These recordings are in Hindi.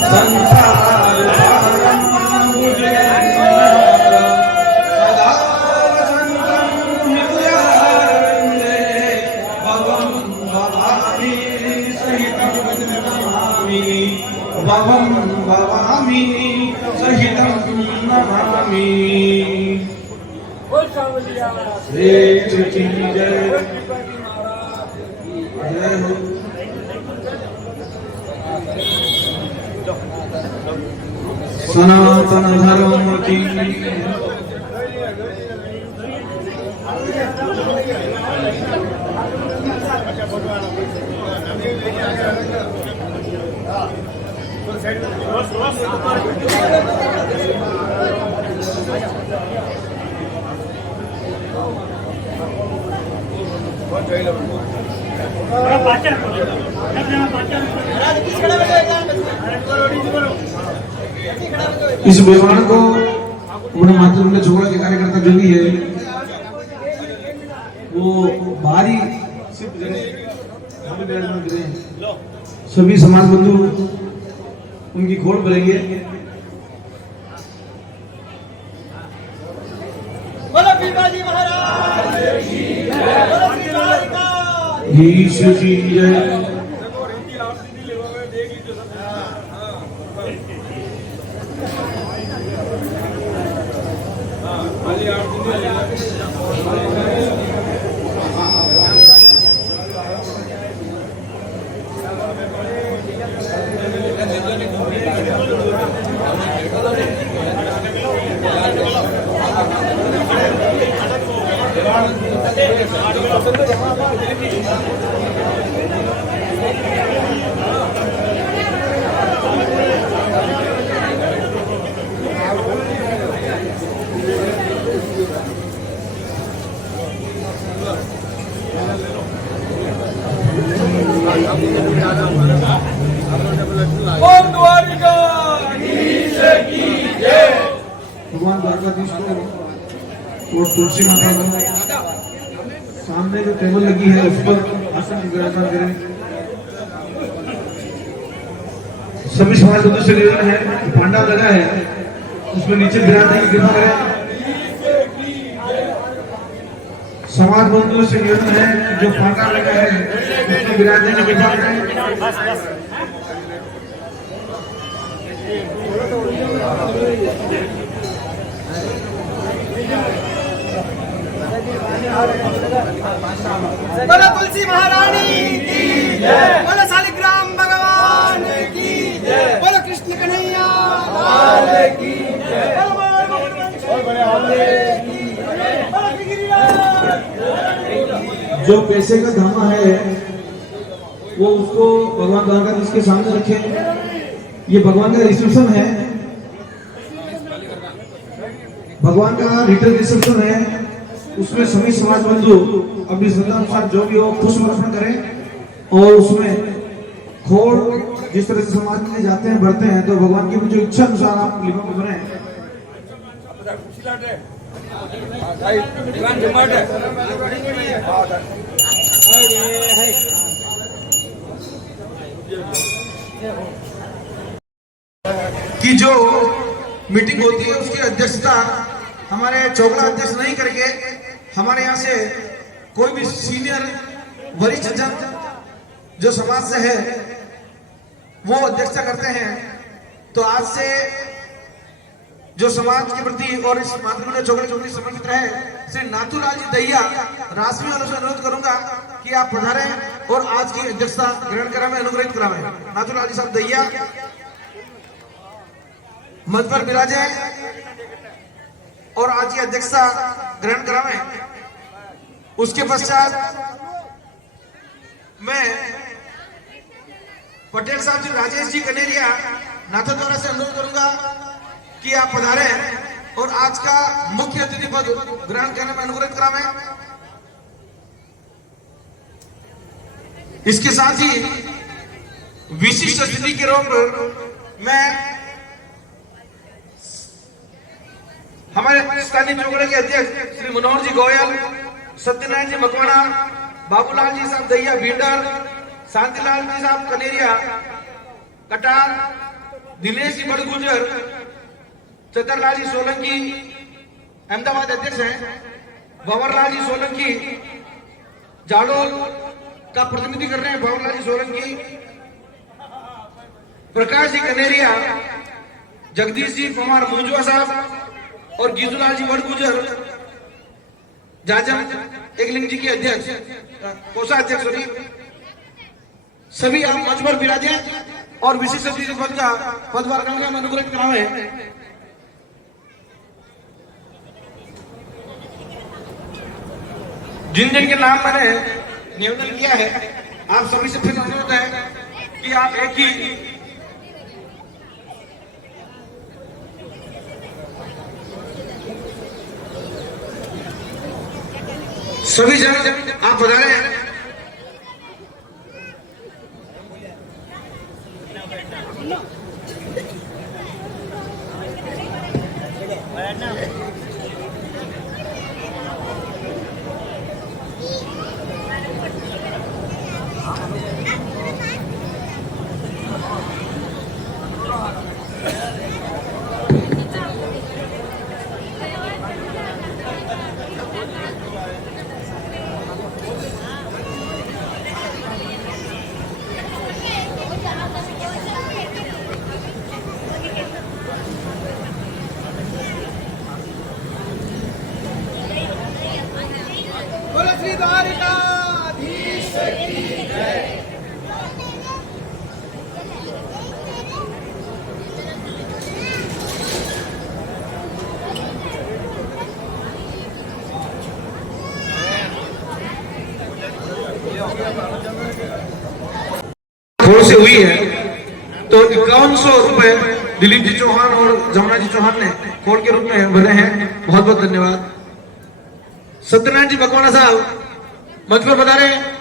संसार सारम भुजगेन्द्र सदा वसन्तं हृदयारविन्दे भवं भवामि सहितं नमामि भवं भवामि सहितं नमामि। श्रेष्ठ की जय जय हो। सनातन धर्म की इस व्यवहार को अपने माध्यम में झोड़ा के कार्यकर्ता जो भी है वो बाहरी सभी समाज बंधु उनकी खोड़ भरेंगे। ईश की जय। भगवान द्वारकाधीश को और तुलसी माता को सामने जो टेबल लगी है उस पर आसन विराजमान करें। सभी समाज बंधु से निवेदन है, पांडा लगा है उसमें नीचे विराजने की कृपा करें। समाज बंधुओं से निवेदन है जो पांडा लगा है उसमें विराजने की कृपा करें। बोलो तुलसी महारानी की जय, बोलो शालिग्राम भगवान की जय, बोलो कृष्ण कन्हैया लाल की जय, जो पैसे का धामा है वो उसको भगवान द्वारकाधीश के सामने रखें। ये भगवान का रिसेप्शन है, भगवान का रिटेल रिसेप्शन है। उसमें सभी समाज बंधु अपनी श्रद्धा अनुसार जो भी हो पुष्प अर्पण करें और उसमें खोड़ जिस तरह से समाज में जाते हैं भरते हैं तो भगवान की जो इच्छा अनुसार आप लिफाफे बनाएं। कि जो मीटिंग होती है उसकी अध्यक्षता हमारे चौगला अध्यक्ष नहीं करके हमारे यहाँ से कोई भी सीनियर वरिष्ठ जन जो समाज से है वो अध्यक्षता करते हैं। तो आज से जो समाज के प्रति और इस मातृभूमि चौगले चौधरी समर्पित रहे श्री नाथूलाल जी दहिया राष्ट्रीय वालों से अनुरोध करूंगा कि आप पधारे और आज की अध्यक्षता ग्रहण करावे, अनुग्रहित करावे। नाथूलाल जी साहब दहिया मंच पर विराजे और आज की अध्यक्षता ग्रहण करावे। उसके पश्चात मैं पटेल साहब जी राजेश जी कनेरिया नाथद्वारा से अनुरोध करूंगा कि आप पधारे और आज का मुख्य अतिथि पद ग्रहण करने में अनुग्रहित करावे। इसके साथ ही विशिष्ट अतिथि के रूप में हमारे स्थानीय चौगड़े के अध्यक्ष श्री मनोहर जी गोयल, सत्यनारायण जी मकवाना, बाबूलाल जी साहब दहिया भींडर, शांतिलाल जी साहब कनेरिया कटार, दिनेश जी बड़गुजर, चतरलाल जी सोलंकी अहमदाबाद अध्यक्ष हैं, भंवरलाल जी सोलंकी जाडोल का प्रतिनिधि कर रहे हैं, भंवरलाल जी सोलंकी, प्रकाश जी कनेरिया, जगदीश जी पवार मुंजवा साहब और गीजूलाल जी बड़गुजर जाजम एकलिंग जी के अध्यक्ष, कोषाध्यक्ष सभी, सभी आप मंच पर विराजे और विशिष्ट अतिथि पद का पदभार करने का अनुग्रह करावे। जिन जिन के नाम मैंने निवेदन किया है, आप सभी से फिर अनुरोध है कि आप एक ही सभी जन आप बता रहे हैं। बोलो श्री द्वारिकाधीश की जय। खोल से हुई है तो 5100 रुपए दिलीप जी चौहान और जमुना जी चौहान ने खोल के रूप में भरे हैं। बहुत बहुत धन्यवाद। सत्यनारायण जी भगवाना साहब मंच पर बता रहे हैं।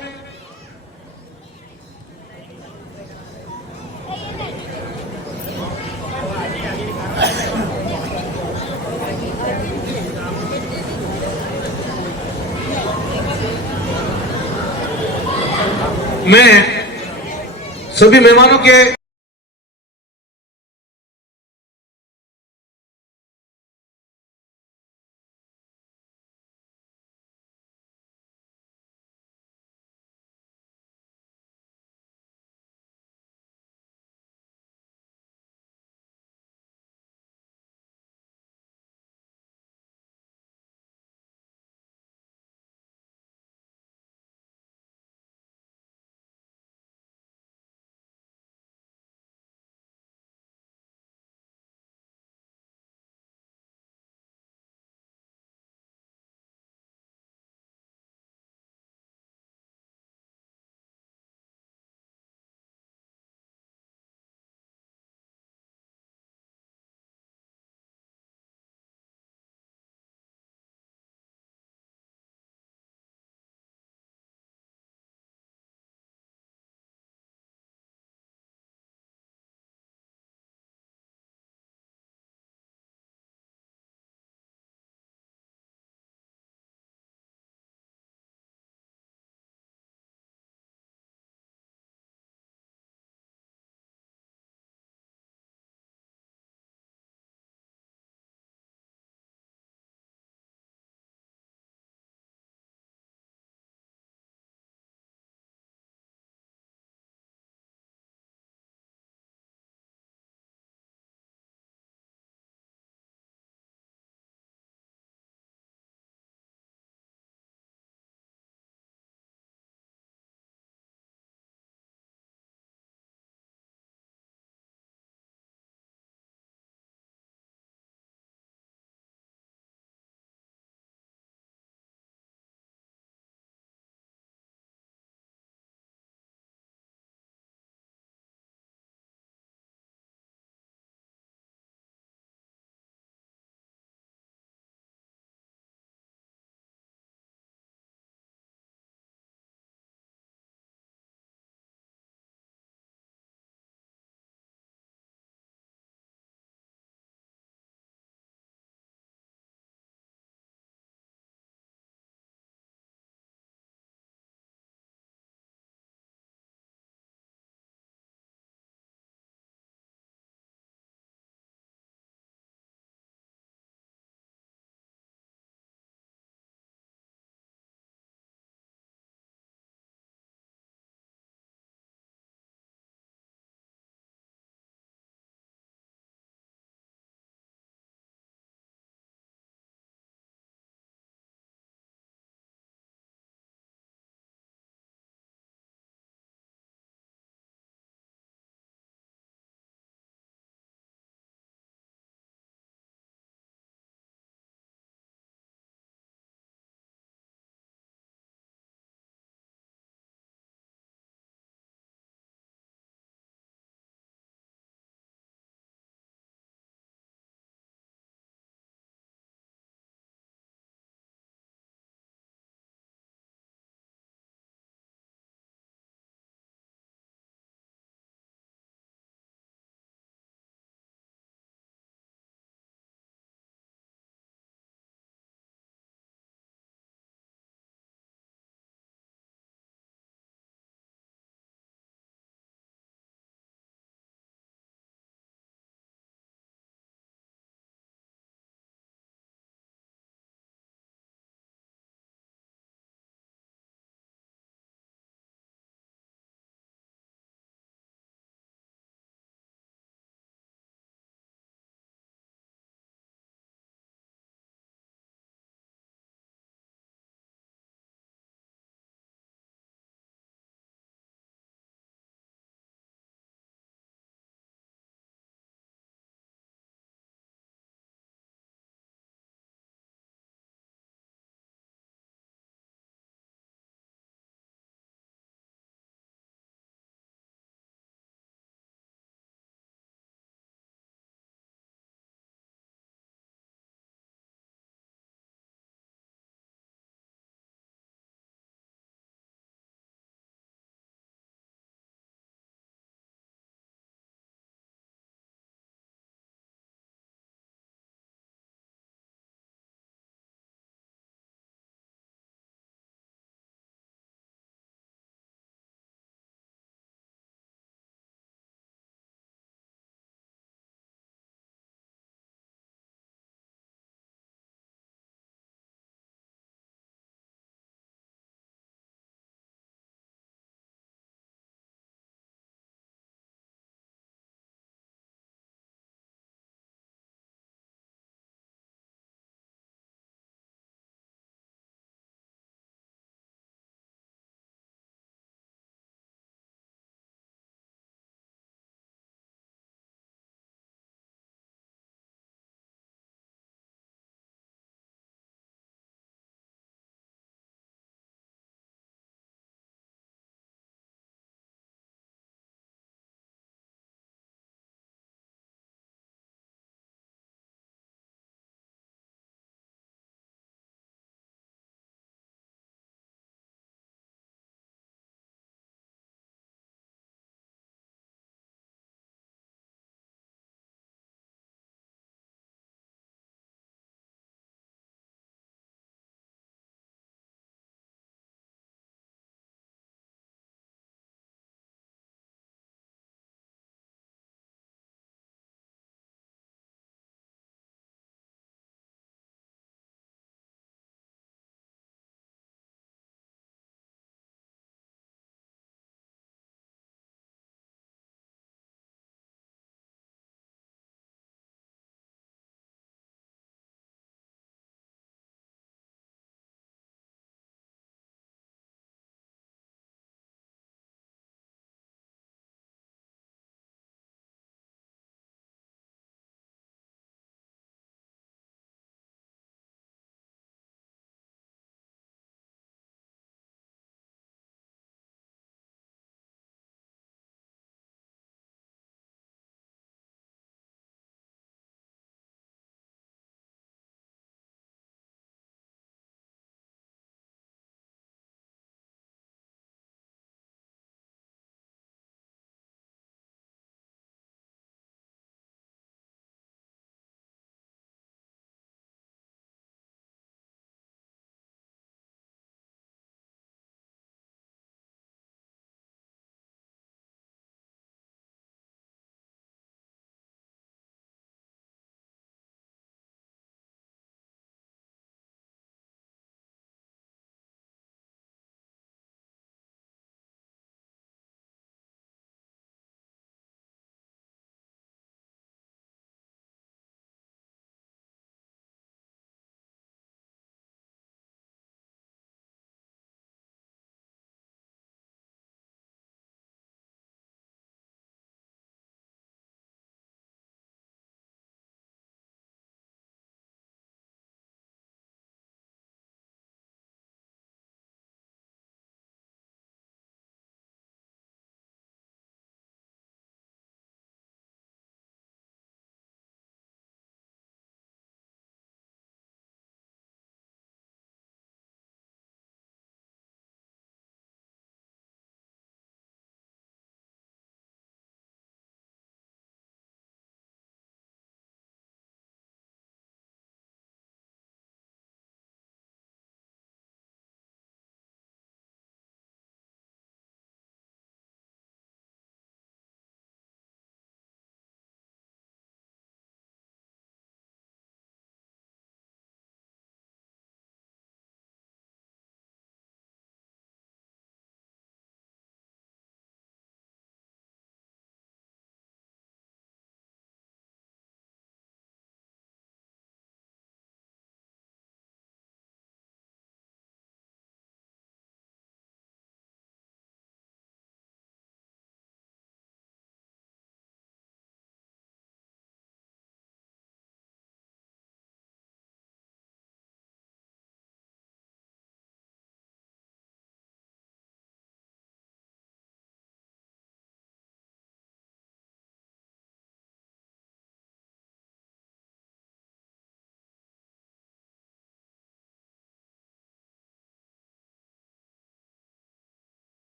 मैं सभी मेहमानों के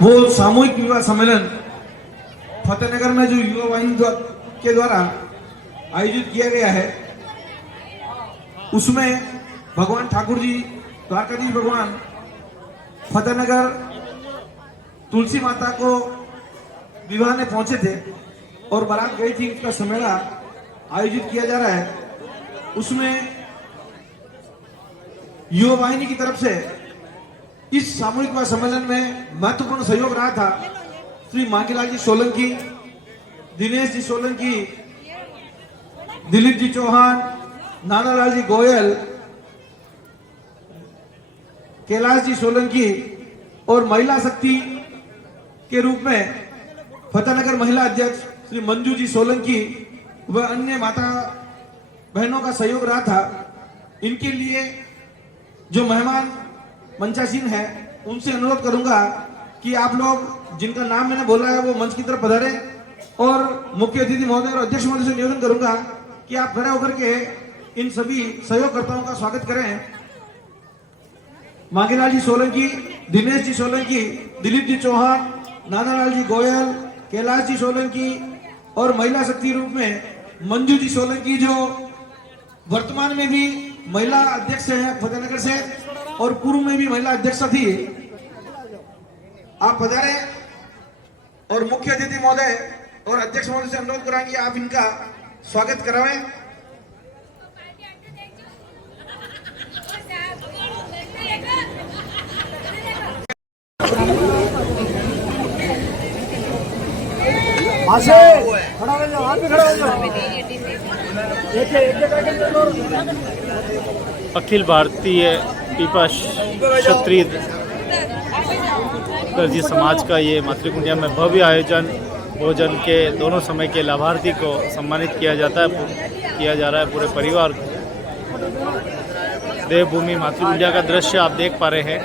वो सामूहिक विवाह सम्मेलन फतेहनगर में जो युवा वाहिनी के द्वारा आयोजित किया गया है, उसमें भगवान ठाकुर जी, द्वारकाधीश भगवान फतेहनगर तुलसी माता को विवाह में पहुंचे थे और बारात गई थी। उसका सम्मेलन आयोजित किया जा रहा है। उसमें युवा वाहिनी की तरफ से इस सामूहिक विवाह सम्मेलन में महत्वपूर्ण सहयोग रहा था श्री मांगीलाल जी सोलंकी, दिनेश जी सोलंकी, दिलीप जी चौहान, नानालाल जी गोयल, कैलाश जी सोलंकी और महिला शक्ति के रूप में फतेहनगर महिला अध्यक्ष श्री मंजू जी सोलंकी व अन्य माता बहनों का सहयोग रहा था। इनके लिए जो मेहमान मंचासीन है, उनसे अनुरोध करूंगा कि आप लोग जिनका नाम मैंने बोला है वो मंच की तरफ पधारे और मुख्य अतिथि महोदय और अध्यक्ष महोदय से निवेदन करूंगा कि आप खड़े होकर के इन सभी सहयोगकर्ताओं का स्वागत करें। मांगीलाल जी सोलंकी, दिनेश जी सोलंकी, दिलीप जी चौहान, नानालाल जी गोयल, कैलाश जी सोलंकी और महिला शक्ति रूप में मंजू जी सोलंकी, जो वर्तमान में भी महिला अध्यक्ष है फतेहनगर से और पूर्व में भी महिला अध्यक्ष थी। आप पधारे और मुख्य अतिथि महोदय और अध्यक्ष महोदय से अनुरोध कराएंगे आप इनका स्वागत करावें। खड़ा हो जाओ, आप भी खड़ा हो जाओ। अखिल भारतीय पीपल्स क्षत्रिय दर्जी समाज का ये मातृकुंडिया में भव्य आयोजन, भोजन के दोनों समय के लाभार्थी को सम्मानित किया जा रहा है, पूरे परिवार को। देवभूमि मातृकुंडिया का दृश्य आप देख पा रहे हैं।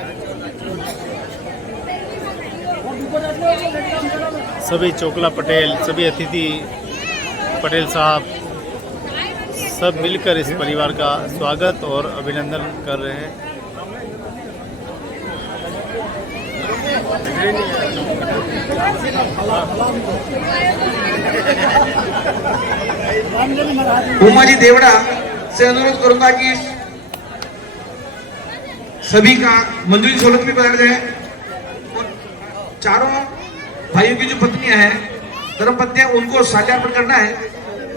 सभी चोकला पटेल, सभी अतिथि पटेल साहब सब मिलकर इस परिवार का स्वागत और अभिनंदन कर रहे हैं। उमा जी देवड़ा से अनुरोध करूंगा कि सभी का मंजूरी सोलंकी भी पधार जाए और चारों भाइयों की जो पत्नियां हैं, धर्मपत्नियां, उनको साझापन करना है।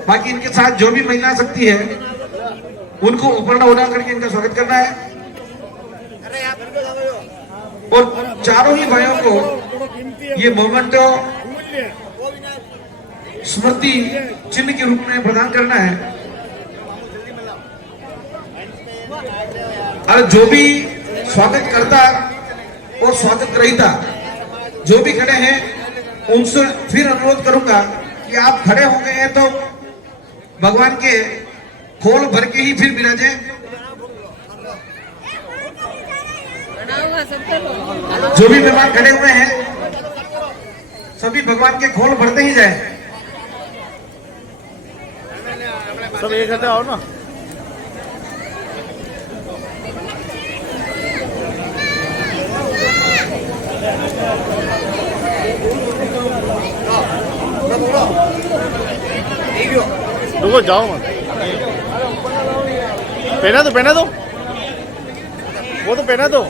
बाकी इनके साथ जो भी महिला शक्ति है उनको ऊपर उड़ा करके इनका स्वागत करना है और चारों ही भाइयों को ये मोमेंटो स्मृति चिन्ह के रूप में प्रदान करना है। और जो भी स्वागत करता और स्वागत ग्रहीता जो भी खड़े हैं, उनसे फिर अनुरोध करूंगा कि आप खड़े हो गए हैं तो भगवान के खोल भर के ही फिर विराजे। जो भी मेहमान खड़े हुए हैं सभी भगवान के खोल भरते ही जाए। सब एक साथ आओ ना। रुको, जाओ मत। पहना दो वो तो पहना दो,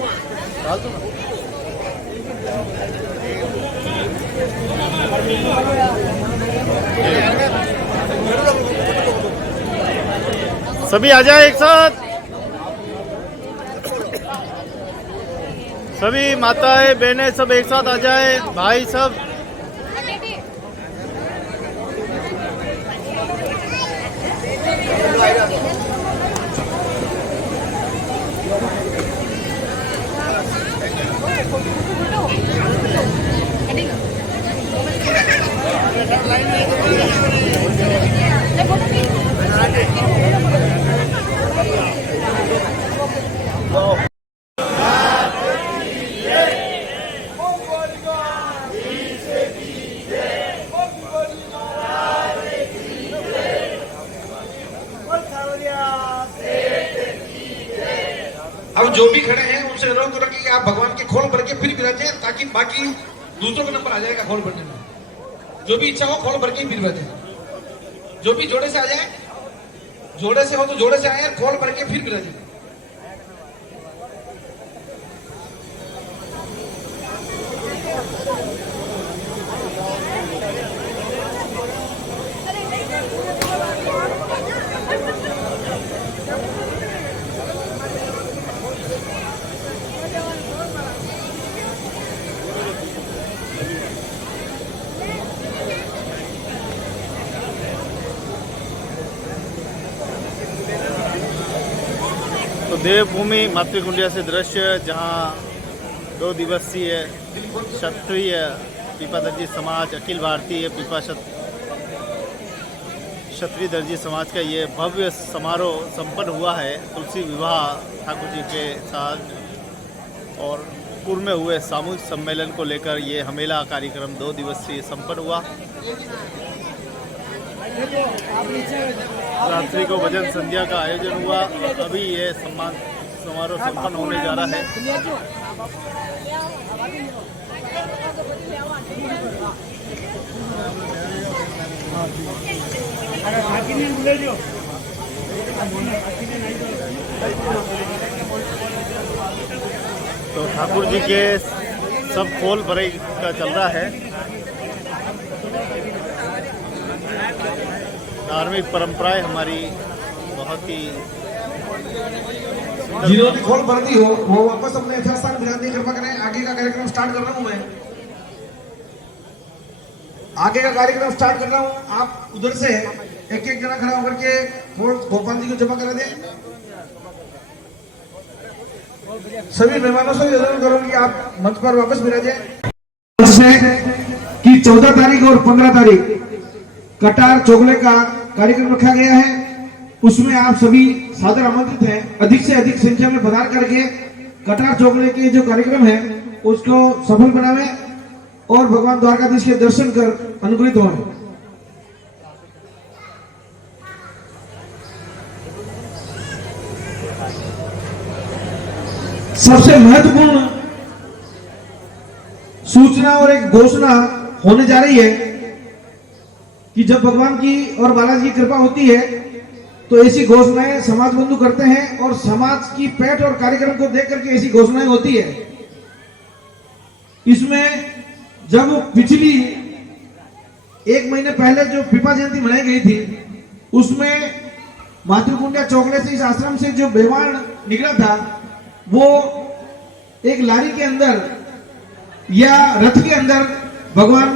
डाल दो ना। सभी आ जाए एक साथ, सभी माताएं बहनें सब एक साथ आ जाए, भाई सब। अब जो भी खड़े हैं उनसे अनुरोध करो कि आप भगवान के खोल भर के फिर विराजे, ताकि बाकी दूसरों का नंबर आ जाएगा खोल भरने में। जो भी इच्छा हो खोल भर के ही फिर बैठे। जो भी जोड़े से आ जाए, जोड़े से हो तो जोड़े से आए, खोल भर के फिर बिराजे। तो देवभूमि मातृकुंडिया से दृश्य जहां 2 दिवसीय क्षत्रिय पीपा दर्जी समाज अखिल भारतीय पीपा क्षत्रिय दर्जी समाज का ये भव्य समारोह संपन्न हुआ है। तुलसी विवाह ठाकुर जी के साथ और पूर्व में हुए सामूहिक सम्मेलन को लेकर ये हमेला कार्यक्रम 2 दिवसीय संपन्न हुआ। रात्रि को भजन संध्या का आयोजन हुआ। अभी ये सम्मान समारोह संपन्न होने जा रहा है। तो ठाकुर जी के सब खोल भरे का चल रहा है। धार्मिक परंपराएं हमारी बहुत ही जिन्होंने खोल भर दी हो वो वापस अपने यथास्थान विराजमान कृपा करें। आगे का कार्यक्रम स्टार्ट कर रहा हूं मैं। आगे का कार्यक्रम स्टार्ट कर रहा हूं। आप उधर से एक एक जना खड़ा होकर के खोल गोपाल जी को जमा करा दें। सभी मेहमानों से निवेदन करूंगी कि आप मंच पर वापस विराजे। कि 14 तारीख और 15 तारीख कटार चोगले का कार्यक्रम रखा गया है। उसमें आप सभी सादर आमंत्रित हैं। अधिक से अधिक संख्या में पधार करके कटार चोगले के जो कार्यक्रम है उसको सफल बनावे और भगवान द्वारकाधीश के दर्शन कर अनुग्रहित हों। सबसे महत्वपूर्ण सूचना और एक घोषणा होने जा रही है कि जब भगवान की और बालाजी की कृपा होती है तो ऐसी घोषणाएं समाज बंधु करते हैं और समाज की पेट और कार्यक्रम को देख करके ऐसी घोषणाएं होती है। इसमें जब पिछली 1 महीने पहले जो पीपा जयंती मनाई गई थी उसमें मातृकुंडिया चौकड़े से इस आश्रम से जो बेवान निकला था वो एक लारी के अंदर या रथ के अंदर भगवान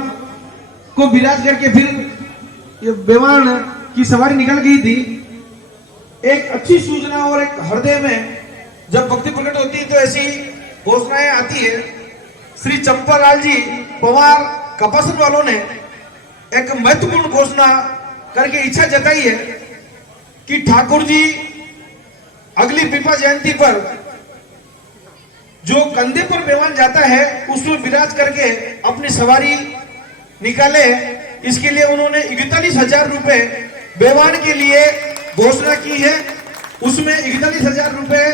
को विराज करके फिर बेवान की सवारी निकल गई थी। एक अच्छी सूचना और एक हृदय में जब भक्ति प्रकट होती है तो ऐसी घोषणाएं आती है। श्री चंपालाल जी पवार कपासन वालों ने एक महत्वपूर्ण घोषणा करके इच्छा जताई है कि ठाकुर जी अगली पीपा जयंती पर जो कंधे पर बेवान जाता है उसमें विराज करके अपनी सवारी निकाले। इसके लिए उन्होंने 41,000 रुपए बेवान के लिए घोषणा की है। उसमें 41,000 रुपए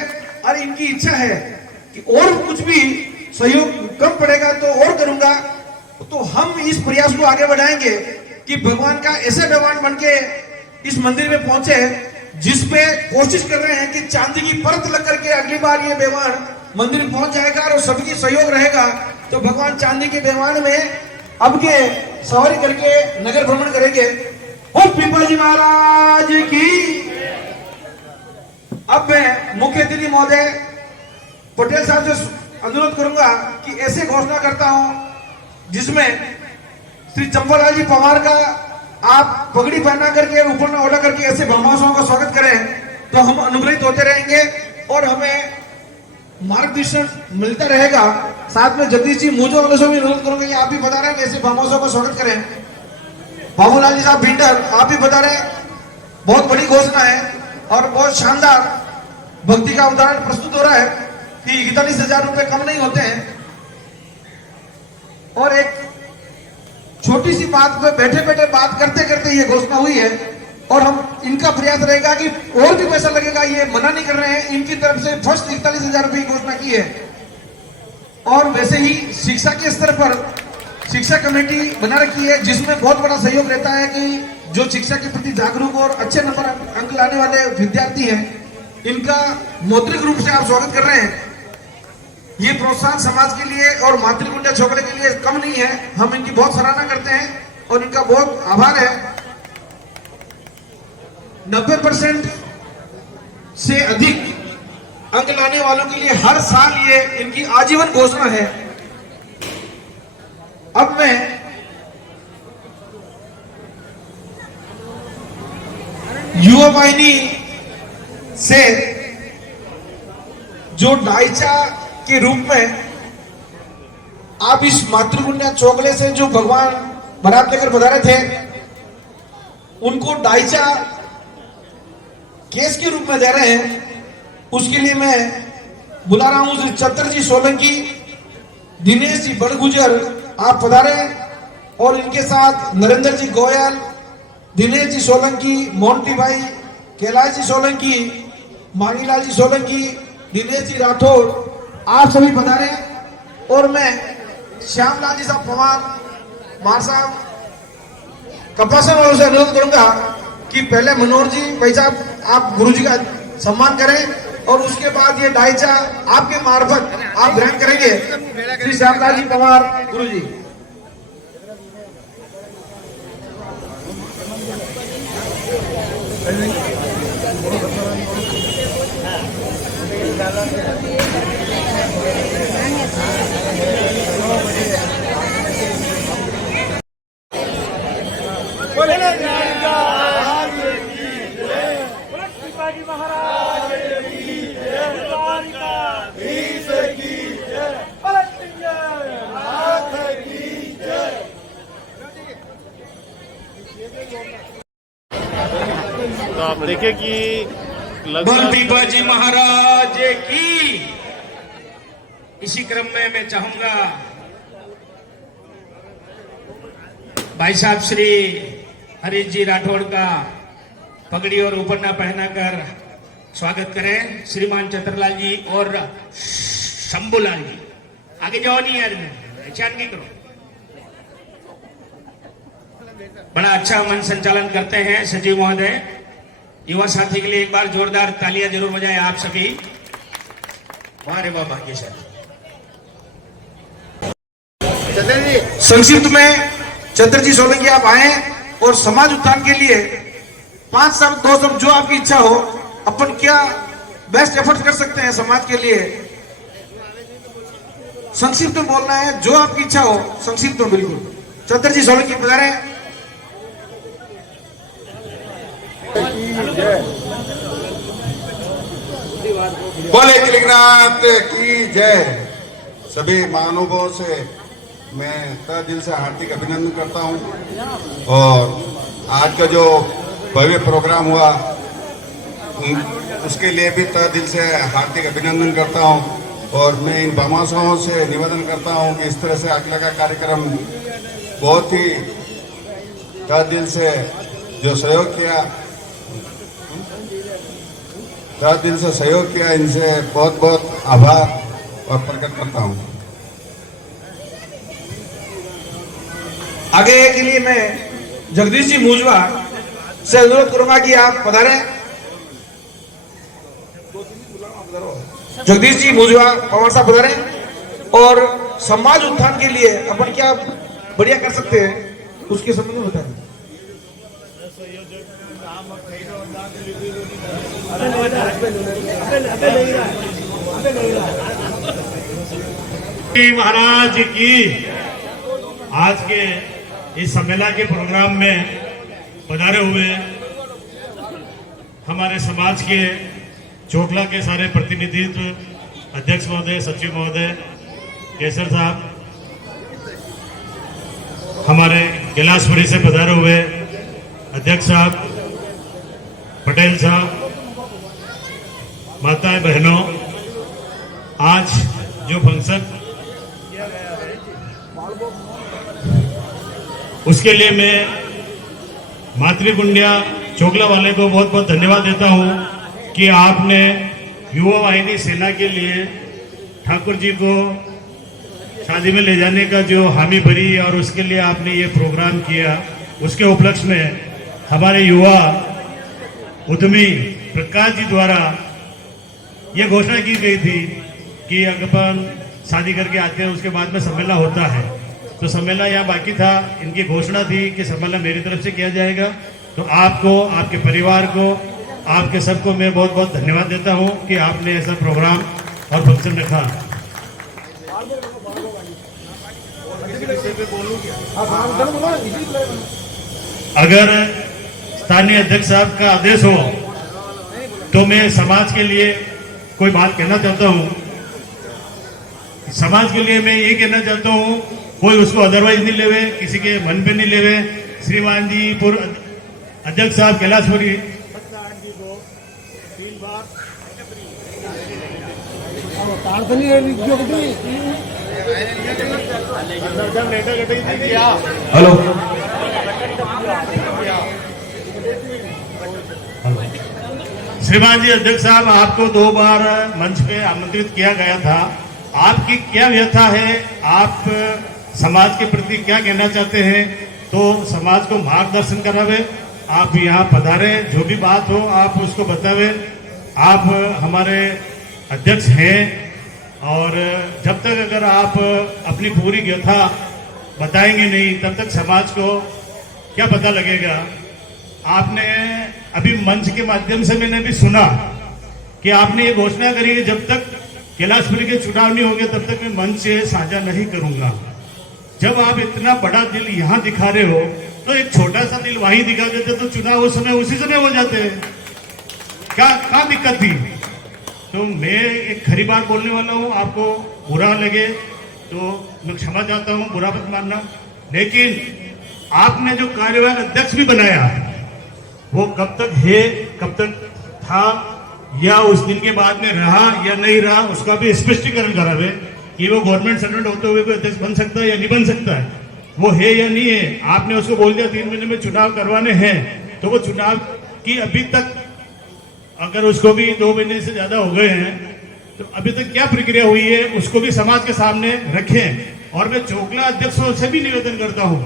और इनकी इच्छा है कि और कुछ भी सहयोग कम पड़ेगा तो और करूंगा। तो हम इस प्रयास को आगे बढ़ाएंगे कि भगवान का ऐसे बेवान बनके इस मंदिर में पहुंचे जिसपे कोशिश कर रहे हैं कि चांदी की परत लग करके अगली बार ये बेवान मंदिर में पहुंच जाएगा और सबकी सहयोग रहेगा तो भगवान चांदी के बेवान में अब के सवारी करके नगर भ्रमण करेंगे। और पीपा जी महाराज की। अब मैं मुख्य अतिथि महोदय पटेल साहब से अनुरोध करूंगा कि ऐसे घोषणा करता हूं जिसमें श्री चंपालाल जी पवार का आप पगड़ी पहना करके ऊपर में ओढ़ा करके ऐसे ब्रह्माओं का स्वागत करें तो हम अनुग्रहित होते रहेंगे और हमें मार्गदर्शन मिलता रहेगा। साथ में जगदीश जी मुझे वालों से भी अनुरोध करूंगा कि आप भी बता रहे हैं ऐसे ब्रह्माओं का स्वागत करें। बाबूलाल जी साहब भिंडर आप भी बता रहे हैं। बहुत बड़ी घोषणा है और बहुत शानदार भक्ति का उदाहरण प्रस्तुत हो रहा है कि 41,000 रुपए कम नहीं होते हैं। और एक छोटी सी बात पे बैठे बैठे बात करते करते ये घोषणा हुई है और हम इनका प्रयास रहेगा कि और भी पैसा लगेगा। ये मना नहीं कर रहे हैं। इनकी तरफ से फर्स्ट 41,000 रुपए की घोषणा की है। और वैसे ही शिक्षा के स्तर पर शिक्षा कमेटी बना रखी है, जिसमें बहुत बड़ा सहयोग रहता है कि जो शिक्षा के प्रति जागरूक और अच्छे नंबर अंक लाने वाले विद्यार्थी हैं, इनका मौद्रिक रूप से आप स्वागत कर रहे हैं। ये प्रोत्साहन समाज के लिए और मातृकुंडा छोकड़े के लिए कम नहीं है। हम इनकी बहुत सराहना करते हैं और इनका बहुत आभार है। 90% से अधिक अंक लाने वालों के लिए हर साल ये इनकी आजीवन घोषणा है। अब मैं युवा वाहिनी से जो ढांचा के रूप में आप इस मातृकुंडा चौगले से जो भगवान बारात लेकर पधारे थे, उनको ढांचा केस के रूप में दे रहे हैं। उसके लिए मैं बुला रहा हूं श्री चतर जी सोलंकी, दिनेश जी बड़गुजर, आप पधारे, और इनके साथ नरेंद्र जी गोयल, दिनेश जी सोलंकी, मोंटी भाई, कैलाश जी सोलंकी, मांगीलाल जी सोलंकी, दिनेश जी राठौड़, आप सभी पधारे। और मैं श्यामलाल जी साहब पवार, मार साहब, कपासन वालों से अनुरोध करूंगा कि पहले मनोहर जी भाई साहब आप गुरु जी का सम्मान करें और उसके बाद ये ढांचा आपके मार्फत आप ग्रहण करेंगे। श्री श्यामलाल जी पवार गुरु जी। तो आप देखें कि बंटी बाजी महाराज की। इसी क्रम में मैं चाहूंगा भाई साहब श्री हरीश जी राठौड़ का पगड़ी और उपरना पहनाकर स्वागत करें। श्रीमान चतरलाल जी और शंभूलाल जी आगे जाओ, नहीं यार पहचान नहीं करो। बड़ा अच्छा मन संचालन करते हैं सचिव महोदय। युवा साथी के लिए एक बार जोरदार तालियां जरूर बजाएं आप सभी। वाह वाह भाग्यशाली। संक्षिप्त में चतर जी सोलंकी आप आए और समाज उत्थान के लिए 5 शब्द 2 शब्द जो आपकी इच्छा हो, अपन क्या बेस्ट एफर्ट कर सकते हैं समाज के लिए, संक्षिप्त में बोलना है। जो आपकी इच्छा हो संक्षिप्त में बिल्कुल। चतर जी सोलंकी पधारे। बोले तिलकनाथ की जय। सभी महानुभावों से मैं तहे दिल से हार्दिक अभिनंदन करता हूं। और आज का जो भव्य प्रोग्राम हुआ उसके लिए भी तहे दिल से हार्दिक अभिनंदन करता हूं। और मैं इन भामाशाहों से निवेदन करता हूं कि इस तरह से अगले का कार्यक्रम बहुत ही तहे दिल से जो सहयोग किया, तहे दिल से सहयोग किया, इनसे बहुत बहुत आभार और प्रकट करता हूं। आगे के लिए मैं जगदीश जी मुजवा से अनुरोध करूंगा कि आप पधारे। जगदीश जी मुजवा पवार साहब पधारे और समाज उत्थान के लिए अपन क्या बढ़िया कर सकते हैं उसके संबंध में बताएं। महाराज की आज के इस सम्मेलन के प्रोग्राम में पधारे हुए हमारे समाज के चोटला के सारे प्रतिनिधित्व, अध्यक्ष महोदय, सचिव महोदय, केसर साहब, हमारे कैलाशपुरी से पधारे हुए अध्यक्ष साहब, पटेल साहब, माताएं बहनों, आज जो फंक्शन उसके लिए मैं मातृकुंडिया चोगला वाले को बहुत बहुत धन्यवाद देता हूं कि आपने युवा वाहिनी सेना के लिए ठाकुर जी को शादी में ले जाने का जो हामी भरी और उसके लिए आपने ये प्रोग्राम किया, उसके उपलक्ष्य में हमारे युवा उद्यमी प्रकाश जी द्वारा ये घोषणा की गई थी कि अगर अपन शादी करके आते हैं उसके बाद में सम्मेलन होता है, तो सम्मेलन यहाँ बाकी था। इनकी घोषणा थी कि सम्मेलन मेरी तरफ से किया जाएगा। तो आपको, आपके परिवार को, आपके सबको मैं बहुत बहुत धन्यवाद देता हूँ कि आपने ऐसा प्रोग्राम और फंक्शन रखा। अगर स्थानीय अध्यक्ष साहब का आदेश हो तो मैं समाज के लिए कोई बात कहना चाहता हूँ। समाज के लिए मैं ये कहना चाहता हूँ, कोई उसको अदरवाइज नहीं लेवे, किसी के मन पे नहीं लेवे। श्रीमान जी पूर्व अध्यक्ष साहब कैलाशपुरी हेलो, श्रीमान जी अध्यक्ष साहब, आपको 2 बार मंच पे आमंत्रित किया गया था। आपकी क्या व्यथा है, आप समाज के प्रति क्या कहना चाहते हैं? तो समाज को मार्गदर्शन करावे, आप यहाँ पधारे, जो भी बात हो आप उसको बतावे। आप हमारे अध्यक्ष हैं और जब तक अगर आप अपनी पूरी व्यथा बताएंगे नहीं तब तक समाज को क्या पता लगेगा। आपने अभी मंच के माध्यम से मैंने भी सुना कि आपने ये घोषणा करी कि जब तक कैलाशपुरी के चुनाव नहीं होंगे तब तक मैं मंच से साझा नहीं करूंगा। जब आप इतना बड़ा दिल यहाँ दिखा रहे हो तो एक छोटा सा दिल वहीं दिखा देते तो चुनाव उस समय उसी समय हो जाते। क्या दिक्कत थी? तो मैं एक खरी बात बोलने वाला हूँ, आपको बुरा लगे तो मैं क्षमा चाहता हूँ, बुरा मत मानना। लेकिन आपने जो कार्यवाहक अध्यक्ष भी बनाया वो कब तक है, कब तक था, या उस दिन के बाद में रहा या नहीं रहा, उसका भी स्पष्टीकरण करावे कि वो गवर्नमेंट सर्वेंट होते हुए कोई अध्यक्ष बन सकता है या नहीं बन सकता है, वो है या नहीं है। आपने उसको बोल दिया 3 महीने में चुनाव करवाने हैं, तो वो चुनाव की अभी तक अगर उसको भी 2 महीने से ज्यादा हो गए हैं तो अभी तक क्या प्रक्रिया हुई है उसको भी समाज के सामने रखें। और मैं चोकला अध्यक्षों से भी निवेदन करता हूं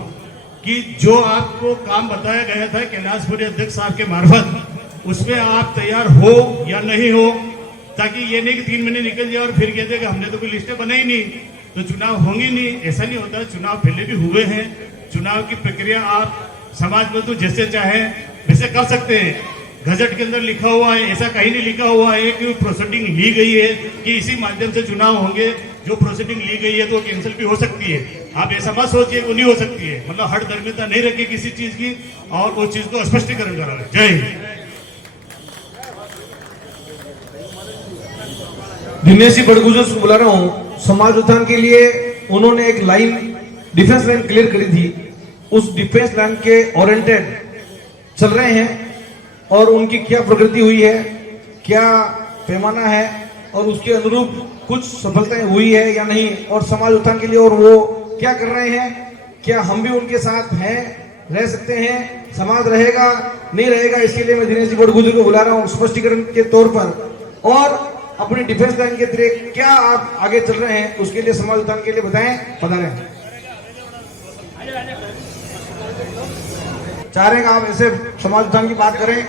कि जो आपको काम बताया गया था कैलाशपुरी अध्यक्ष साहब के मार्फत, उसमें आप तैयार हो या नहीं हो, ताकि ये नहीं कि 3 महीने निकल जाए और फिर कहते कि हमने तो कोई लिस्टें बनाई नहीं तो चुनाव होंगे नहीं। ऐसा नहीं होता, चुनाव पहले भी हुए हैं। चुनाव की प्रक्रिया आप समाज में तो जैसे चाहे वैसे कर सकते हैं। गजट के अंदर लिखा हुआ है, ऐसा कहीं नहीं लिखा हुआ है कि प्रोसीडिंग ली गई है कि इसी माध्यम से चुनाव होंगे। जो प्रोसीडिंग ली गई है तो कैंसिल भी हो सकती है। आप ऐसा मत सोचिए वो नहीं हो सकती है। मतलब हर धर्मिता नहीं रखी किसी चीज की और वो चीज को स्पष्टीकरण करा। जय हिंद। दिनेश जी बड़गुजर से बुला रहा हूँ। समाज उत्थान के लिए उन्होंने एक लाइन, डिफेंस लाइन क्लियर करी थी। उस डिफेंस लाइन के ओरिएंटेड चल रहे हैं और उनकी क्या प्रगति हुई है, क्या पैमाना है और उसके अनुरूप कुछ सफलताएं हुई है या नहीं, और समाज उत्थान के लिए और वो क्या कर रहे हैं, क्या हम भी उनके साथ हैं, रह सकते हैं, समाज रहेगा नहीं रहेगा। इसके लिए मैं दिनेश जी बड़गुजर को बुला रहा हूँ स्पष्टीकरण के तौर पर। और अपनी डिफेंस लाइन के तरीके क्या आप आगे चल रहे हैं उसके लिए समाज उत्थान के लिए बताएं, पधारें। चाह रहे हैं आप ऐसे समाज उत्थान की बात करें।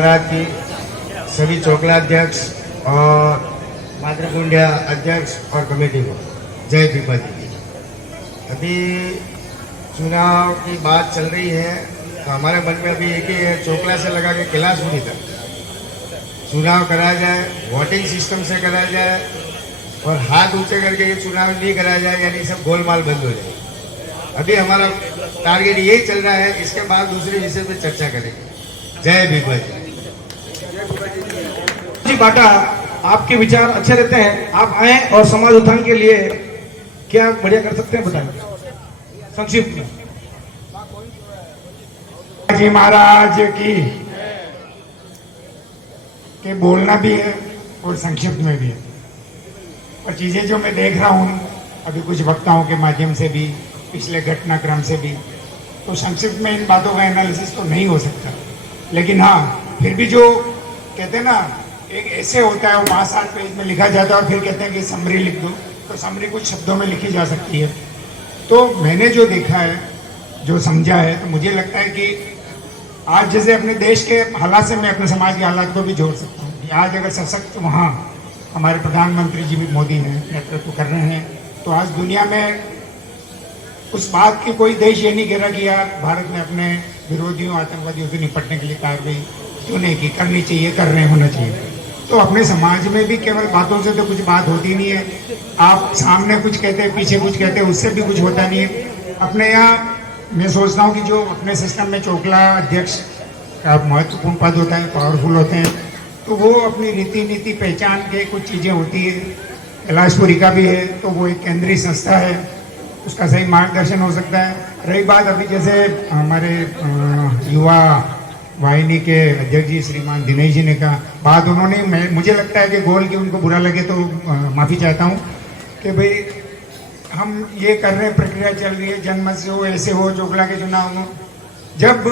की सभी चोकला अध्यक्ष और मातृकुंडिया अध्यक्ष और कमेटी को जय दीपाजी। अभी चुनाव की बात चल रही है तो हमारे मन में अभी एक ही है, चोकला से लगा के कैलाशपुरी तक चुनाव कराया जाए, वोटिंग सिस्टम से कराया जाए और हाथ ऊंचे करके ये चुनाव नहीं कराया जाए, यानी सब गोलमाल बंद हो जाए। अभी हमारा टारगेट यही चल रहा है। इसके बाद दूसरे विषय पे चर्चा करेंगे। जय दीपाजी। जी बाटा, आपके विचार अच्छे रहते हैं, आप आए और समाज उत्थान के लिए क्या बढ़िया कर सकते हैं बताएं संक्षिप्त में। जी महाराज की के बोलना भी है और संक्षिप्त में भी है। और चीजें जो मैं देख रहा हूँ अभी कुछ वक्ताओं के माध्यम से भी, पिछले घटनाक्रम से भी, तो संक्षिप्त में इन बातों का एनालिसिस तो नहीं हो सकता। लेकिन हाँ, फिर भी जो कहते हैं ना एक ऐसे होता है, वो 5-7 पेज में लिखा जाता है और फिर कहते हैं कि समरी लिख दो, तो समरी कुछ शब्दों में लिखी जा सकती है। तो मैंने जो देखा है, जो समझा है, तो मुझे लगता है कि आज जैसे अपने देश के हालात से मैं अपने समाज के हालात को भी जोड़ सकता हूँ कि आज अगर सशक्त वहाँ हमारे प्रधानमंत्री जी भी मोदी हैं नेतृत्व कर रहे हैं, तो आज दुनिया में उस बात की कोई देश ये नहीं कह रहा कि यार भारत ने अपने विरोधियों आतंकवादियों से निपटने के लिए कार्रवाई क्यों नहीं की, करनी चाहिए, कर रहे होना चाहिए। तो अपने समाज में भी केवल बातों से तो कुछ बात होती नहीं है, आप सामने कुछ कहते हैं पीछे कुछ कहते हैं, उससे भी कुछ होता नहीं है। अपने यहाँ मैं सोचता हूँ कि जो अपने सिस्टम में चोकला अध्यक्ष का महत्वपूर्ण पद होता है, पावरफुल होते हैं, तो वो अपनी रीति नीति पहचान के कुछ चीज़ें होती है। कैलाशपुरी का भी है, तो वो एक केंद्रीय संस्था है, उसका सही मार्गदर्शन हो सकता है। रही बात अभी जैसे हमारे युवा वाहिनी के अध्यक्ष जी श्रीमान दिनेश जी ने कहा बात, उन्होंने मुझे लगता है कि गोल की उनको बुरा लगे तो माफ़ी चाहता हूँ कि भाई हम ये कर रहे हैं, प्रक्रिया चल रही है, जनमत से हो, ऐसे हो, चोकला के चुनाव हो। जब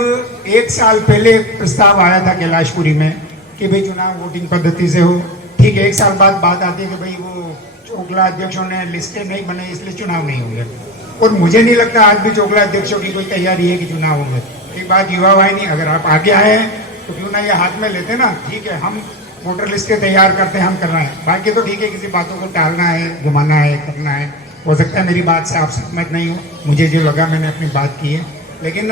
1 साल पहले एक प्रस्ताव आया था कैलाशपुरी में कि भाई चुनाव वोटिंग पद्धति से हो, ठीक है, 1 साल बाद बात आती है कि भाई वो चोकला अध्यक्षों ने लिस्टें नहीं बनाई इसलिए चुनाव नहीं होंगे। और मुझे नहीं लगता आज भी चोकला अध्यक्षों की कोई तैयारी है कि चुनाव होंगे। एक बात युवा वाहिनी, अगर आप आगे आए हैं तो क्यों ना ये हाथ में लेते ना, ठीक है, हम वोटर लिस्टें तैयार करते हैं, हम कर रहे हैं, बाकी तो ठीक है, किसी बातों को टालना है, घुमाना है, करना है। हो सकता है मेरी बात से आप सहमत नहीं हो, मुझे जो लगा मैंने अपनी बात की है। लेकिन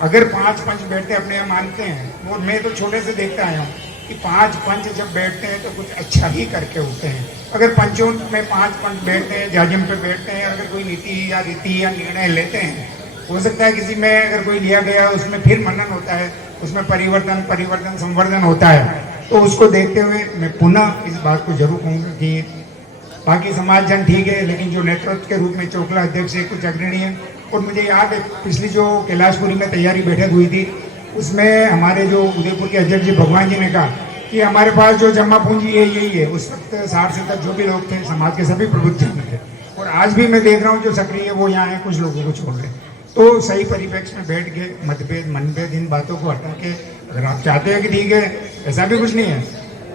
अगर 5 पंच बैठते अपने यहाँ मानते हैं, और मैं तो छोटे से देखता आया हूँ कि 5 पंच जब बैठते हैं तो कुछ अच्छा ही करके उठते हैं। अगर पंचों में 5 पंच बैठते हैं, जाजिम पे बैठते हैं, अगर कोई नीति या रीति या निर्णय लेते हैं, हो सकता है किसी में अगर कोई लिया गया उसमें फिर मनन होता है, उसमें परिवर्तन संवर्धन होता है। तो उसको देखते हुए मैं पुनः इस बात को जरूर कहूँगा कि बाकी समाज जन ठीक है, लेकिन जो नेतृत्व के रूप में चोकला अध्यक्ष है कुछ अग्रणी है। और मुझे याद है पिछली जो कैलाशपुरी में तैयारी बैठक हुई थी, उसमें हमारे जो उदयपुर के अध्यक्ष जी भगवान जी ने कहा कि हमारे पास जो जमा पूंजी है यही है। उस वक्त 60 से तक जो भी लोग थे समाज के सभी प्रबुद्ध जन थे, और आज भी मैं देख रहा हूँ जो सक्रिय है वो यहाँ है, कुछ लोगों को छोड़ रहे। तो सही परिप्रेक्ष्य में बैठ के मतभेद मनभेद इन बातों को हटा के अगर आप चाहते हैं कि ठीक है, ऐसा भी कुछ नहीं है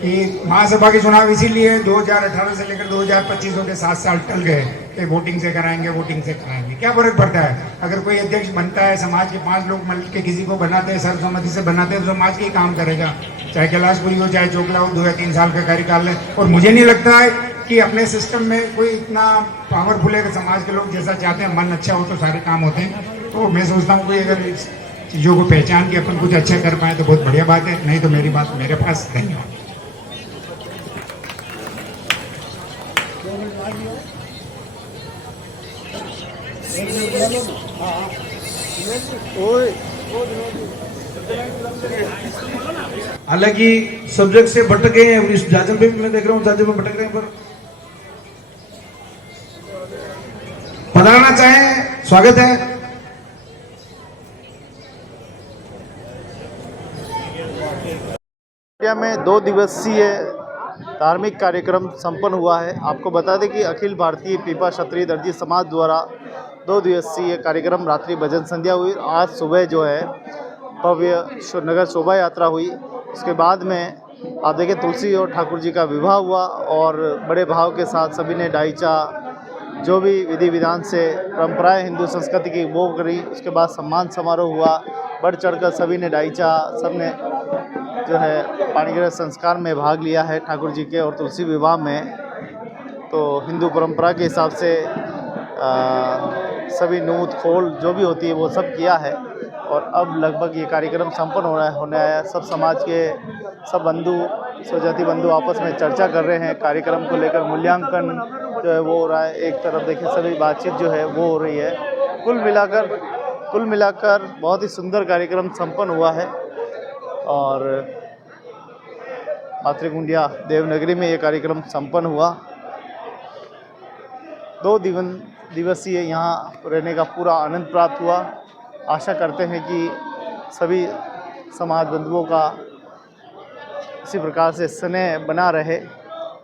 कि महासभा के चुनाव इसीलिए 2018 से लेकर 2025 हो के 7 साल टल गए कि वोटिंग से कराएंगे, क्या फर्क पड़ता है। अगर कोई अध्यक्ष बनता है, समाज के 5 लोग मिल के किसी को बनाते हैं, सर्वसम्मति से बनाते हैं, तो समाज के ही काम करेगा, चाहे कैलाशपुरी हो चाहे चोकला हो। 2 या 3 साल का कार्यकाल है, और मुझे नहीं लगता है कि अपने सिस्टम में कोई इतना पावरफुल है कि समाज के लोग जैसा चाहते हैं, मन अच्छा हो तो सारे काम होते हैं। तो मैं सोचता हूँ कि अगर इस चीज़ों को पहचान के अपन कुछ अच्छा कर पाए तो बहुत बढ़िया बात है, नहीं तो मेरी बात मेरे पास। धन्यवाद। हालांकि सब्जेक्ट से भटक गए हैं, इस जाजम पे भी मैं देख रहा हूँ जाजम में भटक रहे हैं, पर पधारना चाहें स्वागत है। इंडिया में 2 दिवसीय धार्मिक कार्यक्रम संपन्न हुआ है। आपको बता दें कि अखिल भारतीय पीपा क्षत्रिय दर्जी समाज द्वारा 2 दिवसीय कार्यक्रम रात्रि भजन संध्या हुई। आज सुबह जो है भव्य नगर शोभा यात्रा हुई। उसके बाद में आप देखें तुलसी और ठाकुर जी का विवाह हुआ, और बड़े भाव के साथ सभी ने डाइचा जो भी विधि विधान से परंपराएं हिंदू संस्कृति की वो करी। उसके बाद सम्मान समारोह हुआ, बढ़ चढ़कर सभी ने डाइचा, सब ने जो है पाणिग्रह संस्कार में भाग लिया है ठाकुर जी के और तुलसी विवाह में। तो हिंदू परंपरा के हिसाब से सभी नूत खोल जो भी होती है वो सब किया है, और अब लगभग ये कार्यक्रम संपन्न होने आया। सब समाज के सब बंधु स्वजाति बंधु आपस में चर्चा कर रहे हैं, कार्यक्रम को लेकर मूल्यांकन जो है वो हो रहा है। एक तरफ देखिए सभी बातचीत जो है वो हो रही है। कुल मिलाकर बहुत ही सुंदर कार्यक्रम संपन्न हुआ है, और मातृकुंडिया देवनगरी में ये कार्यक्रम संपन्न हुआ। 2 दिवसीय यहाँ रहने का पूरा आनंद प्राप्त हुआ। आशा करते हैं कि सभी समाज बंधुओं का इसी प्रकार से स्नेह बना रहे,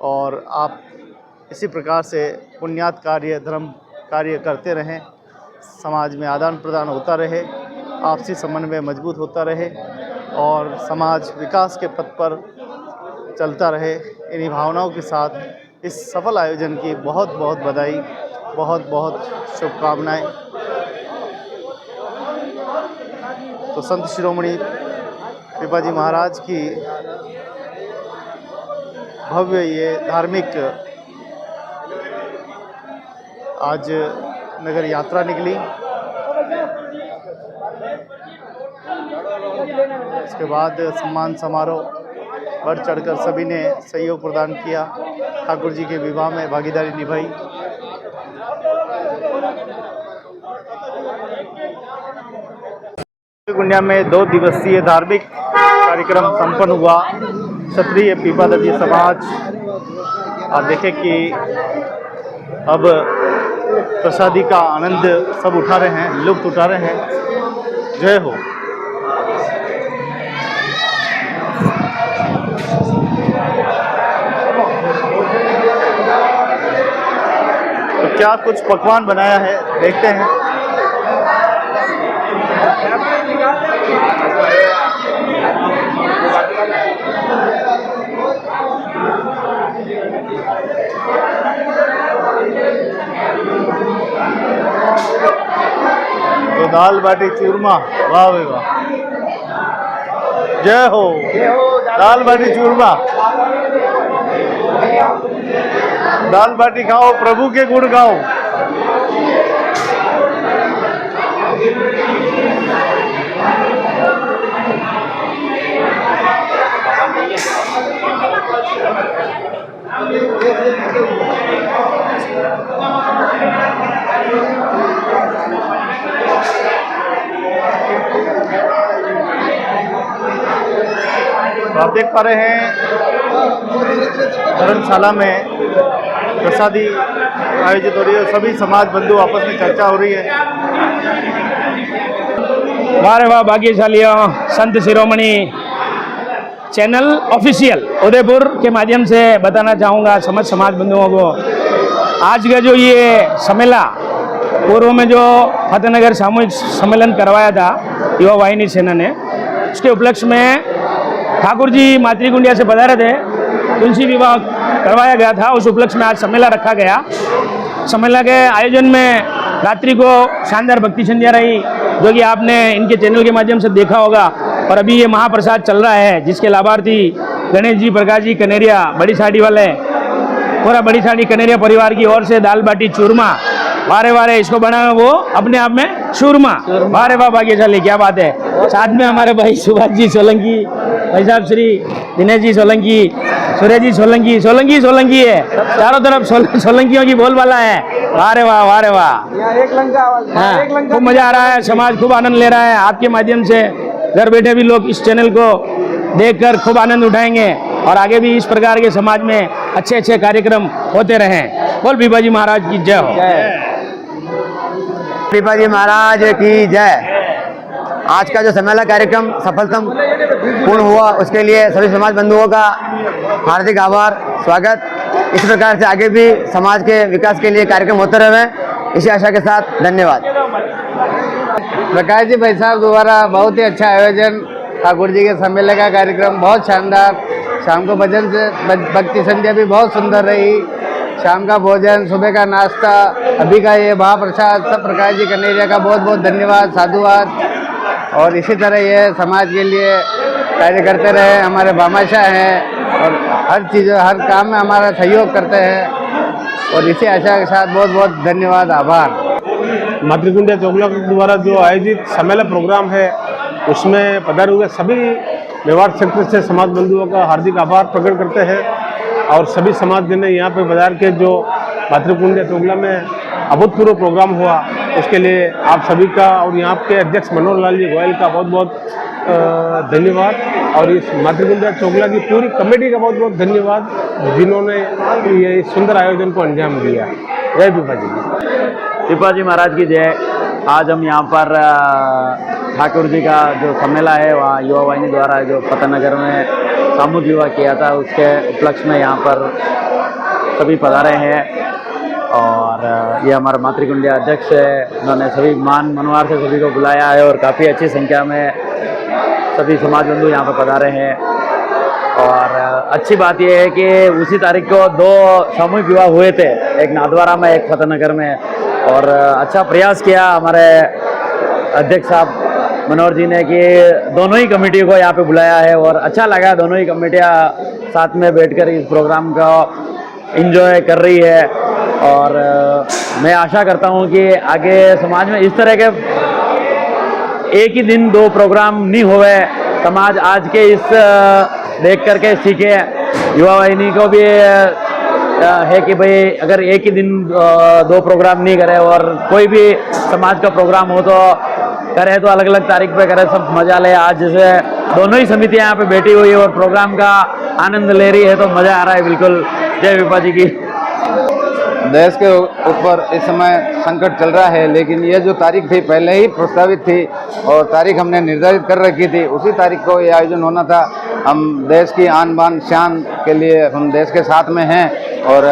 और आप इसी प्रकार से पुण्यात कार्य धर्म कार्य करते रहें, समाज में आदान प्रदान होता रहे, आपसी समन्वय मजबूत होता रहे, और समाज विकास के पथ पर चलता रहे। इन्हीं भावनाओं के साथ इस सफल आयोजन की बहुत बहुत बधाई, बहुत बहुत शुभकामनाएं। तो संत शिरोमणि पिपाजी महाराज की भव्य ये धार्मिक आज नगर यात्रा निकली। इसके बाद सम्मान समारोह बढ़ चढ़कर सभी ने सहयोग प्रदान किया, ठाकुर जी के विवाह में भागीदारी निभाई। गुंडिया में 2 दिवसीय धार्मिक कार्यक्रम संपन्न हुआ। क्षत्रिय पीपादजी समाज आप देखें कि अब प्रसादी का आनंद सब उठा रहे हैं, लुत्फ उठा रहे हैं। जय हो। तो क्या कुछ पकवान बनाया है देखते हैं। तो दाल बाटी चूरमा, वाह भाई वाह, जय हो। दाल बाटी चूरमा, दाल बाटी खाओ, प्रभु के गुण गाओ। तो आप देख पा रहे हैं धर्मशाला में प्रसादी आयोजित हो रही है। सभी समाज बंधु आपस में चर्चा हो रही है। वाह रे वाह, भाग्यशालियों। संत शिरोमणि चैनल ऑफिशियल उदयपुर के माध्यम से बताना चाहूँगा समस्त समाज बंधुओं को, आज का जो ये सम्मेलन पूर्व में जो फतेहनगर सामूहिक सम्मेलन करवाया था युवा वाहिनी सेना ने, उसके उपलक्ष्य में ठाकुर जी मातृकुंडिया से पधारे थे, तुलसी विवाह करवाया गया था। उस उपलक्ष्य में आज सम्मेलन रखा गया। सम्मेलन के आयोजन में रात्रि को शानदार भक्ति संध्या रही, जो कि आपने इनके चैनल के माध्यम से देखा होगा। और अभी ये महाप्रसाद चल रहा है, जिसके लाभार्थी गणेश जी, प्रकाश जी कनेरिया, बड़ी साड़ी वाले, पूरा बड़ी साड़ी कनेरिया परिवार की ओर से दाल बाटी चूरमा, वारे वारे इसको बनाया वो अपने आप में शूरमा। वारे वाह, भाग्यशाली, क्या बात है। साथ में हमारे भाई सुभाष जी सोलंकी, भाई साहब श्री दिनेश जी सोलंकी, सूर्य जी सोलंकी, सोलंकी है, चारों तरफ सोलंकियों की बोलबाला है। वारे वाह, वारे वाह, एक लंका हाँ, खूब मजा आ रहा है। समाज खूब आनंद ले रहा है। आपके माध्यम से घर बैठे भी लोग इस चैनल को देखकर खूब आनंद उठाएंगे और आगे भी इस प्रकार के समाज में अच्छे अच्छे कार्यक्रम होते रहें। बोल पिपाजी महाराज की जय हो। पिपाजी महाराज की जय। आज का जो सम्मेलन कार्यक्रम सफलतम पूर्ण हुआ, उसके लिए सभी समाज बंधुओं का हार्दिक आभार, स्वागत। इस प्रकार से आगे भी समाज के विकास के लिए कार्यक्रम होते रहे, इसी आशा के साथ धन्यवाद। प्रकाश जी भाई साहब द्वारा बहुत ही अच्छा आयोजन, ठाकुर जी के सम्मेलन का कार्यक्रम बहुत शानदार। शाम को भजन से भक्ति संध्या भी बहुत सुंदर रही। शाम का भोजन, सुबह का नाश्ता, अभी का ये महाप्रसाद, सब प्रकाश जी कनेरिया का बहुत बहुत धन्यवाद, साधुवाद। और इसी तरह ये समाज के लिए कार्य करते रहे। हमारे भामाशाह हैं और हर चीज़, हर काम में हमारा सहयोग करते हैं। और इसी आशा के साथ बहुत बहुत धन्यवाद, आभार। मातृकुंडिया चोगला द्वारा जो आयोजित सम्मेलन प्रोग्राम है, उसमें पधारे हुए सभी मेवाड़ क्षेत्र से समाज बंधुओं का हार्दिक आभार प्रकट करते हैं। और सभी समाज जन ने यहाँ पर पधार के जो मातृकुंडिया चोगला में अभूतपूर्व प्रोग्राम हुआ, उसके लिए आप सभी का और यहाँ के अध्यक्ष मनोहर लाल जी गोयल का बहुत बहुत धन्यवाद। और इस मातृकुंडिया चोगला की पूरी कमेटी का बहुत बहुत धन्यवाद, जिन्होंने ये सुंदर आयोजन को अंजाम दिया। जय पिपाजी। पिपाजी महाराज की जय। आज हम यहाँ पर ठाकुर जी का जो सम्मेलन है, वहाँ युवा वाहिनी द्वारा जो फतेहनगर में सामूहिक विवाह किया था, उसके उपलक्ष्य में यहाँ पर सभी पधारे हैं। और ये हमारा मातृकुंडिया अध्यक्ष है, उन्होंने सभी मान मनोहार से सभी को बुलाया है और काफ़ी अच्छी संख्या में सभी समाज बंधु यहाँ पर पधारे हैं। और अच्छी बात यह है कि उसी तारीख को 2 सामूहिक विवाह हुए थे, एक नाथद्वारा में एक फतेहनगर में, और अच्छा प्रयास किया हमारे अध्यक्ष साहब मनोहर जी ने कि दोनों ही कमेटी को यहाँ पे बुलाया है, और अच्छा लगा दोनों ही कमेटियाँ साथ में बैठकर इस प्रोग्राम को एंजॉय कर रही है। और मैं आशा करता हूँ कि आगे समाज में इस तरह के एक ही दिन 2 प्रोग्राम नहीं होवे, समाज आज के इस देख करके सीखे। युवा वाहिनी को भी है कि भाई अगर एक ही दिन 2 प्रोग्राम नहीं करे और कोई भी समाज का प्रोग्राम हो तो करे, तो अलग अलग तारीख पे करे, सब मजा ले। आज जैसे दोनों ही समितियां यहाँ पे बैठी हुई है और प्रोग्राम का आनंद ले रही है, तो मजा आ रहा है बिल्कुल। जय विपा जी की। देश के ऊपर इस समय संकट चल रहा है, लेकिन ये जो तारीख थी पहले ही प्रस्तावित थी और तारीख हमने निर्धारित कर रखी थी, उसी तारीख को ये आयोजन होना था। हम देश की आन बान शान के लिए हम देश के साथ में हैं और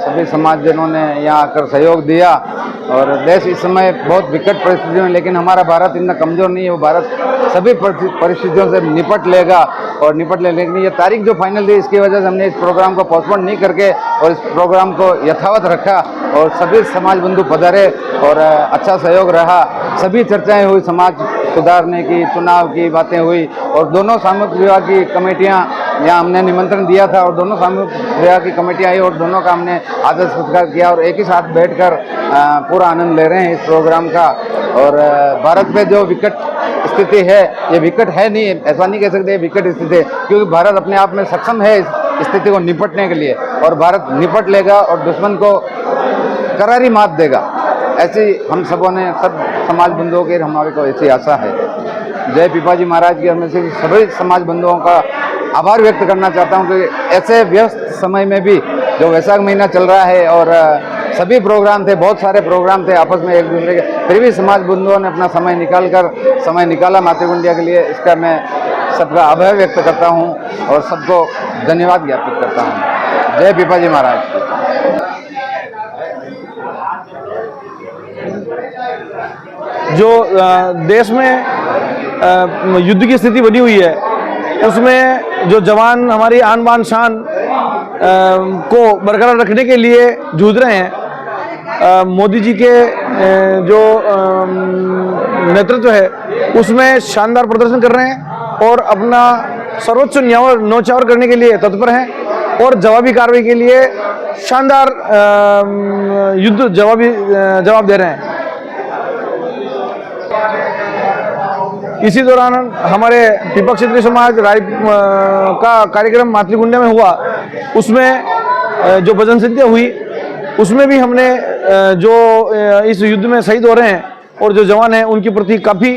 सभी समाजजनों ने यहाँ आकर सहयोग दिया। और देश इस समय बहुत विकट परिस्थितियों में, लेकिन हमारा भारत इतना कमज़ोर नहीं है, वो भारत सभी परिस्थितियों से निपट लेगा और निपट ले। लेकिन ये तारीख जो फाइनल थी, इसकी वजह से हमने इस प्रोग्राम को पोस्टपोन नहीं करके और इस प्रोग्राम को यथावत रखा और सभी समाज बंधु पधारे और अच्छा सहयोग रहा। सभी चर्चाएं हुई, समाज सुधारने की, चुनाव की बातें हुई, और दोनों सामूहिक विवाह की कमेटियां यहाँ हमने निमंत्रण दिया था और दोनों सामूहिक विवाह की कमेटियां आई और दोनों का हमने आदर सत्कार किया और एक ही साथ बैठकर पूरा आनंद ले रहे हैं इस प्रोग्राम का। और भारत में जो विकट स्थिति है, ये विकट है नहीं, ऐसा नहीं कह सकते विकट स्थिति है, क्योंकि भारत अपने आप में सक्षम है इस स्थिति को निपटने के लिए, और भारत निपट लेगा और दुश्मन को करारी मात देगा। ऐसी हम सबों ने, सब समाज बंधुओं की हमारे को ऐसी आशा है। जय पिपाजी महाराज की। और मैं सभी समाज बंधुओं का आभार व्यक्त करना चाहता हूं कि ऐसे व्यस्त समय में भी, जो वैशाख महीना चल रहा है और सभी प्रोग्राम थे, बहुत सारे प्रोग्राम थे आपस में एक दूसरे के, फिर भी समाज बंधुओं ने अपना समय निकाला मातृकुंडिया के लिए। इसका मैं सबका आभार व्यक्त करता हूं और सबको धन्यवाद ज्ञापित करता हूं। जय पिपाजी महाराज। जो देश में युद्ध की स्थिति बनी हुई है, उसमें जो जवान हमारी आन बान शान को बरकरार रखने के लिए जूझ रहे हैं, मोदी जी के जो नेतृत्व है उसमें शानदार प्रदर्शन कर रहे हैं और अपना सर्वोच्च न्यौछावर करने के लिए तत्पर हैं और जवाबी कार्रवाई के लिए शानदार जवाब दे रहे हैं। इसी दौरान हमारे पिपक क्षेत्रीय समाज राय का कार्यक्रम मातृकुंडिया में हुआ, उसमें जो भजन संध्या हुई, उसमें भी हमने जो इस युद्ध में शहीद हो रहे हैं और जो जवान हैं उनके प्रति काफ़ी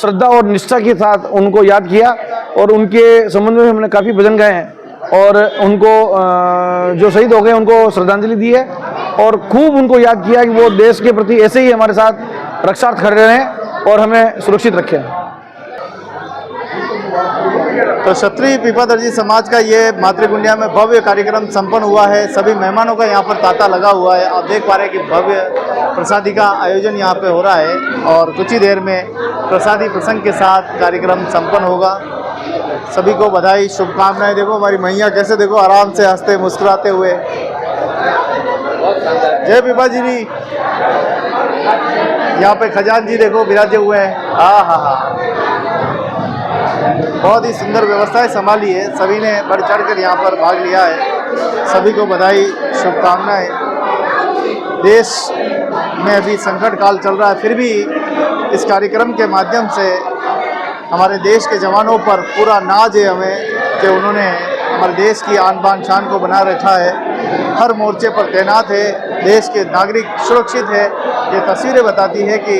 श्रद्धा और निष्ठा के साथ उनको याद किया और उनके संबंध में हमने काफ़ी भजन गाए हैं और उनको जो शहीद हो गए उनको श्रद्धांजलि दी है और खूब उनको याद किया कि वो देश के प्रति ऐसे ही हमारे साथ रक्षार्थ खड़े रहें और हमें सुरक्षित रखें। तो क्षत्रिय पीपादर्जी समाज का ये मातृकुंडिया में भव्य कार्यक्रम संपन्न हुआ है। सभी मेहमानों का यहाँ पर तांता लगा हुआ है। आप देख पा रहे हैं कि भव्य प्रसादी का आयोजन यहाँ पे हो रहा है और कुछ ही देर में प्रसादी प्रसंग के साथ कार्यक्रम संपन्न होगा। सभी को बधाई, शुभकामनाएं। देखो हमारी मैया कैसे, देखो आराम से हंसते मुस्कुराते हुए। जय पीपा जी। यहाँ पे खजान जी देखो विराजे हुए हैं। हाँ, बहुत ही सुंदर व्यवस्थाएं संभाली है। सभी ने बढ़ चढ़ कर यहाँ पर भाग लिया है। सभी को बधाई, शुभकामनाएं। देश में अभी संकट काल चल रहा है, फिर भी इस कार्यक्रम के माध्यम से हमारे देश के जवानों पर पूरा नाज है हमें कि उन्होंने हमारे देश की आन बान शान को बना रखा है। हर मोर्चे पर तैनात है, देश के नागरिक सुरक्षित है। ये तस्वीरें बताती है कि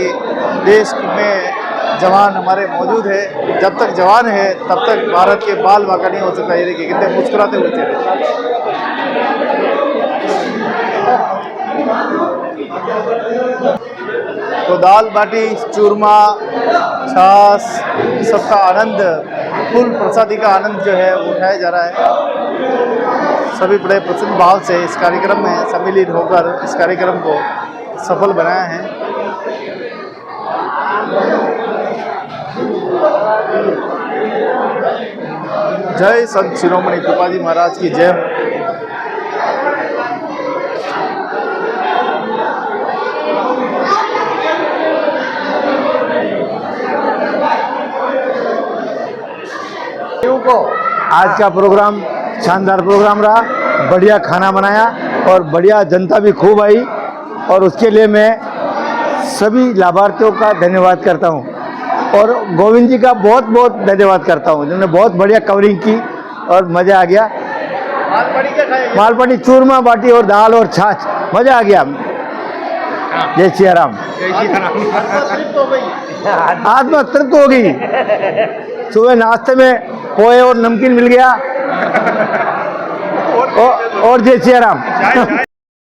देश में जवान हमारे मौजूद है। जब तक जवान है तब तक भारत के बाल बाका नहीं हो सकता। ये देखिए कितने मुस्कुराते हुए चेहरे। तो दाल बाटी, चूरमा, छाछ, सबका आनंद, फुल प्रसादी का आनंद जो है वो उठाया जा रहा है। सभी बड़े प्रसन्न भाव से इस कार्यक्रम में सम्मिलित होकर इस कार्यक्रम को सफल बनाया है। जय संत शिरोमणि कृपाजी महाराज की जय। को आज का प्रोग्राम शानदार प्रोग्राम रहा, बढ़िया खाना बनाया और बढ़िया जनता भी खूब आई और उसके लिए मैं सभी लाभार्थियों का धन्यवाद करता हूं और गोविंद जी का बहुत बहुत धन्यवाद करता हूं जिन्होंने बहुत बढ़िया कवरिंग की और मज़ा आ गया। मालपड़ी चूरमा बाटी और दाल और छाछ, मज़ा आ गया। जय सिया राम। आत्मा तृप्त हो गई। सुबह नाश्ते में पोहे और नमकीन मिल गया और जय सिया राम।